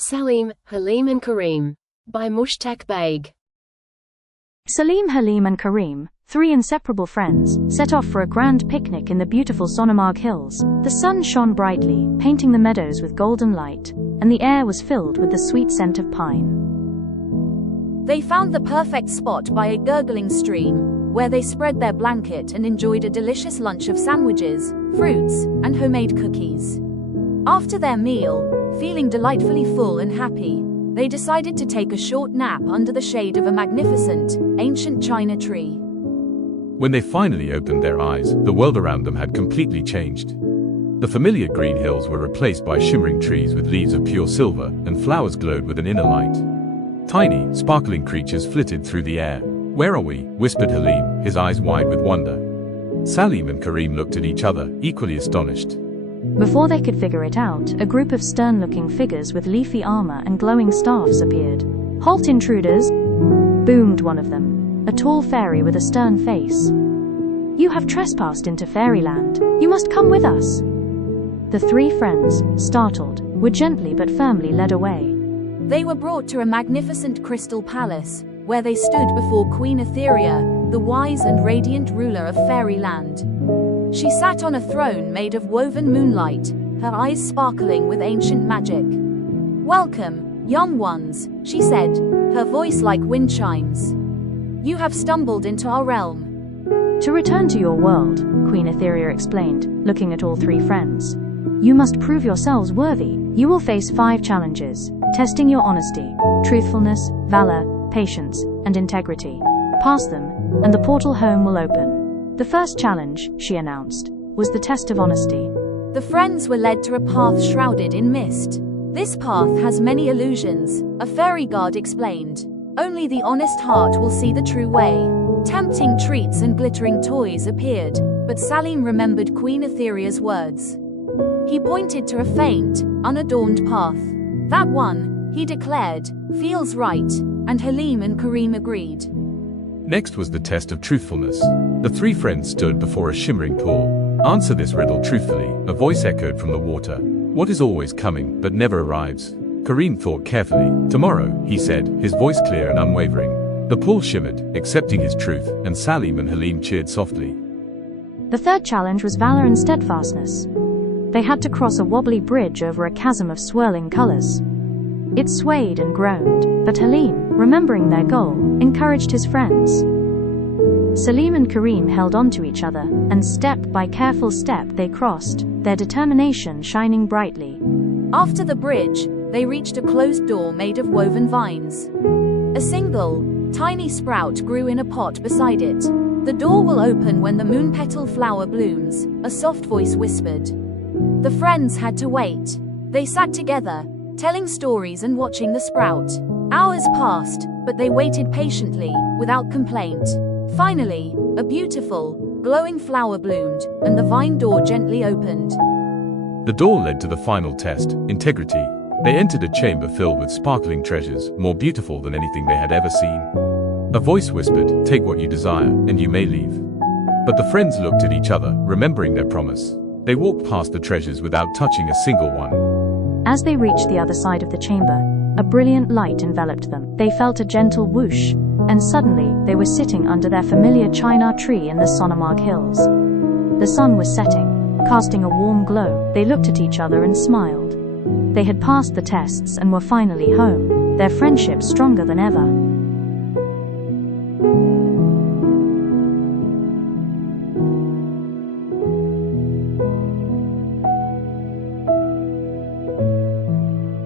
Saleem, Haleem and Kareem. By Mushtaq Baig. Saleem, Haleem and Kareem, three inseparable friends, set off for a grand picnic in the beautiful Sonamarg Hills. The sun shone brightly, painting the meadows with golden light, and the air was filled with the sweet scent of pine. They found the perfect spot by a gurgling stream, where they spread their blanket and enjoyed a delicious lunch of sandwiches, fruits, and homemade cookies. After their meal, feeling delightfully full and happy, they decided to take a short nap under the shade of a magnificent, ancient china tree. When they finally opened their eyes, the world around them had completely changed. The familiar green hills were replaced by shimmering trees with leaves of pure silver, and flowers glowed with an inner light. Tiny, sparkling creatures flitted through the air. "Where are we?" whispered Haleem, his eyes wide with wonder. Saleem and Kareem looked at each other, equally astonished. Before they could figure it out, a group of stern-looking figures with leafy armor and glowing staffs appeared. "Halt, intruders!" boomed one of them, a tall fairy with a stern face. "You have trespassed into fairyland. You must come with us." The three friends, startled, were gently but firmly led away. They were brought to a magnificent crystal palace, where they stood before Queen Etheria, the wise and radiant ruler of fairyland. She sat on a throne made of woven moonlight, her eyes sparkling with ancient magic. "Welcome, young ones," she said, her voice like wind chimes. "You have stumbled into our realm." "To return to your world," Queen Etheria explained, looking at all three friends, "you must prove yourselves worthy. You will face 5 challenges, testing your honesty, truthfulness, valor, patience, and integrity. Pass them, and the portal home will open. The first challenge," she announced, was the test of honesty. The friends were led to a path shrouded in mist. "This path has many illusions," a fairy guard explained. "Only the honest heart will see the true way." Tempting treats and glittering toys appeared, but Saleem remembered Queen Etheria's words. He pointed to a faint, unadorned path. "That one," he declared, "feels right," and Haleem and Kareem agreed. Next was the test of truthfulness. The three friends stood before a shimmering pool. "Answer this riddle truthfully," a voice echoed from the water. "What is always coming, but never arrives?" Kareem thought carefully. "Tomorrow," he said, his voice clear and unwavering. The pool shimmered, accepting his truth, and Saleem and Haleem cheered softly. The third challenge was valor and steadfastness. They had to cross a wobbly bridge over a chasm of swirling colors. It swayed and groaned, but Haleem, remembering their goal, encouraged his friends. Saleem and Kareem held on to each other, and step by careful step they crossed, their determination shining brightly. After the bridge, they reached a closed door made of woven vines. A single, tiny sprout grew in a pot beside it. "The door will open when the moon petal flower blooms," a soft voice whispered. The friends had to wait. They sat together, telling stories and watching the sprout. Hours passed, but they waited patiently, without complaint. Finally, a beautiful, glowing flower bloomed, and the vine door gently opened. The door led to the final test, integrity. They entered a chamber filled with sparkling treasures, more beautiful than anything they had ever seen. A voice whispered, "Take what you desire, and you may leave." But the friends looked at each other, remembering their promise. They walked past the treasures without touching a single one. As they reached the other side of the chamber, a brilliant light enveloped them. They felt a gentle whoosh, and suddenly they were sitting under their familiar china tree in the Sonamarg Hills. The sun was setting, casting a warm glow. They looked at each other and smiled. They had passed the tests and were finally home, their friendship stronger than ever.